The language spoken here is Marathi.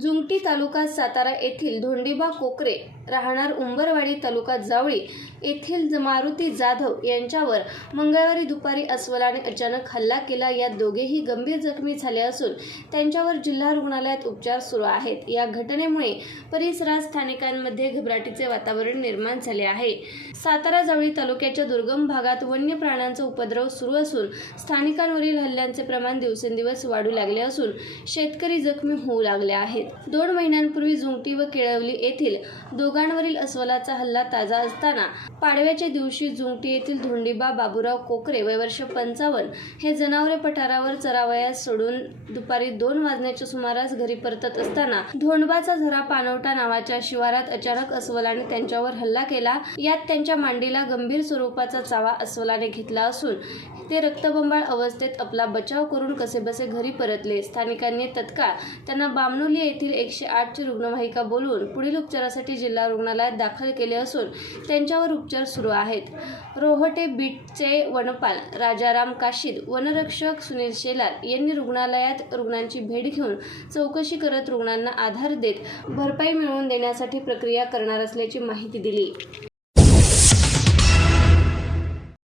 जुंगटी तालुका सातारा येथील धोंडीबा कोकरे राहणार उंबरवाडी तालुका जावळी येथील ज- मारुती जाधव यांच्यावर मंगळवारी दुपारी अस्वलाने अचानक हल्ला केला. यात दोघेही गंभीर जखमी झाले असून त्यांच्यावर जिल्हा रुग्णालयात उपचार सुरू आहेत. या घटनेमुळे परिसरात स्थानिकांमध्ये घबराटीचे वातावरण निर्माण झाले आहे. सातारा जावळी तालुक्याच्या दुर्गम भागात वन्य प्राण्यांचा उपद्रव सुरू असून स्थानिकांवरील हल्ल्यांचे प्रमाण दिवसेंदिवस वाढू लागले असून शेतकरी जखमी होऊ लागले आहेत. दोन महिन्यांपूर्वी जुंगटी व केळवली येथील दोघांवरील अस्वलाचा हल्ला ताजा असताना पाडव्याच्या दिवशी जुंगटी येथील धोंडीबा बाबूराव कोकरे वय वर्ष पंचावन्न हे जनावरे पठारावर चरावयास सोडून दुपारी दोन वाजण्याच्या सुमारास घरी परतत असताना धोंडबाचा झरा पानवटा नावाच्या शिवारात अचानक अस्वलाने त्यांच्यावर हल्ला केला. यात त्यांच्या मांडीला गंभीर स्वरूपाचा चावा अस्वलाने घेतला असून ते रक्तबंबाळ अवस्थेत आपला बचाव करून कसेबसे घरी परतले. स्थानिकांनी तत्काळ त्यांना बामणोली येथील एकशे आठची रुग्णवाहिका बोलवून पुढील उपचारासाठी जिल्हा रुग्णालयात दाखल केले असून त्यांच्यावर उपचार सुरू आहेत. रोहटे बीटचे वनपाल राजाराम काशीद वनरक्षक सुनील शेलार यांनी रुग्णालयात रुग्णांची भेट घेऊन चौकशी करत रुग्णांना आधार देत भरपाई मिळवून देण्यासाठी प्रक्रिया करणार असल्याची माहिती दिली.